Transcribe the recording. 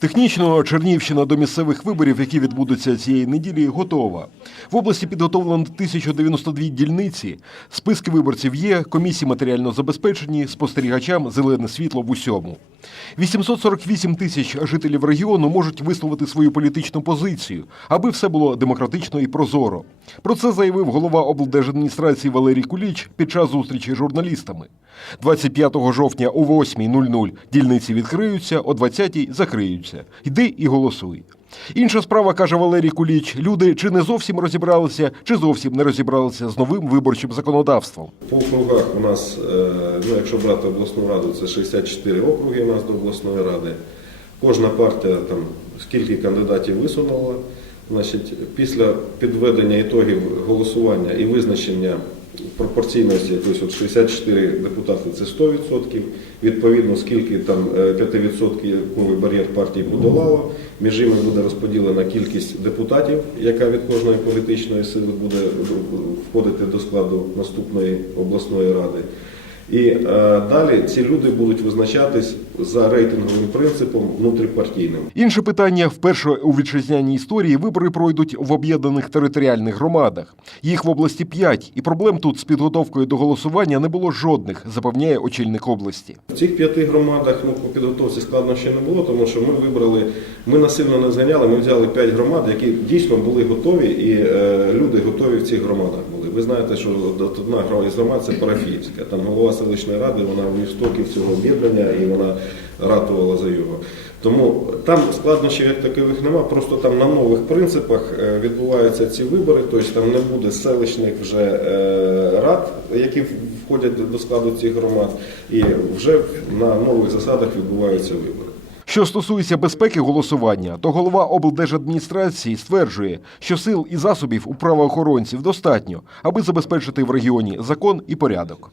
Технічно Чернівщина до місцевих виборів, які відбудуться цієї неділі, готова. В області підготовлено 1092 дільниці. Списки виборців є, комісії матеріально забезпечені, спостерігачам зелене світло в усьому. 848 тисяч жителів регіону можуть висловити свою політичну позицію, аби все було демократично і прозоро. Про це заявив голова облдержадміністрації Валерій Куліч під час зустрічі з журналістами. 25 жовтня о 8.00 дільниці відкриються, о 20.00 закриються. Йди і голосуй. Інша справа, каже Валерій Куліч, люди чи не зовсім розібралися, чи зовсім не розібралися з новим виборчим законодавством. По округах у нас, е, ну, якщо брати обласну раду, це 64 округи у нас до обласної ради. Кожна партія там скільки кандидатів висунула. Значить, після підведення ітогів голосування і визначення пропорційності, тобто от 64 депутати це 100%, відповідно, скільки там е, 5% бар'єр партії подолало, між ними буде розподілена кількість депутатів, яка від кожної політичної сили буде входити до складу наступної обласної ради. І е, далі ці люди будуть визначатись за рейтинговим принципом внутріпартійним. Інше питання вперше у вітчизняній історії вибори пройдуть в об'єднаних територіальних громадах. Їх в області п'ять, і проблем тут з підготовкою до голосування не було жодних, запевняє очільник області. В цих п'яти громадах ну, по підготовці складно ще не було, тому що ми вибрали, ми насильно не зганяли, ми взяли п'ять громад, які дійсно були готові, і е, люди готові в цих громадах були. Ви знаєте, що одна із це Парафіївська. Там голова селищної ради, вона в істоків цього об'єднання і вона ратувала за його. Тому там складнощів як такових нема, просто там на нових принципах е, відбуваються ці вибори, тобто там не буде селищних вже е, рад, які входять до складу цих громад, і вже на нових засадах відбуваються вибори. Що стосується безпеки голосування, то голова облдержадміністрації стверджує, що сил і засобів у правоохоронців достатньо, аби забезпечити в регіоні закон і порядок.